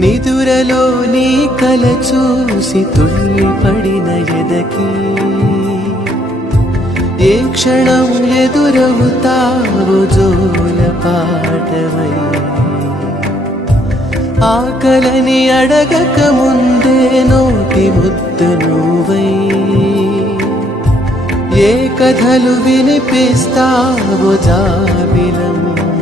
నిదురలో నీ కల చూసి తుళ్ళిపడిన ఎదకి ఏ క్షణం ఎదురవుతావు జోల పాటవై ఆకలని అడగక ముందే నోటి ముద్దు నువ్వై ఏ కథలు వినిపిస్తావు జాబిలమ్మ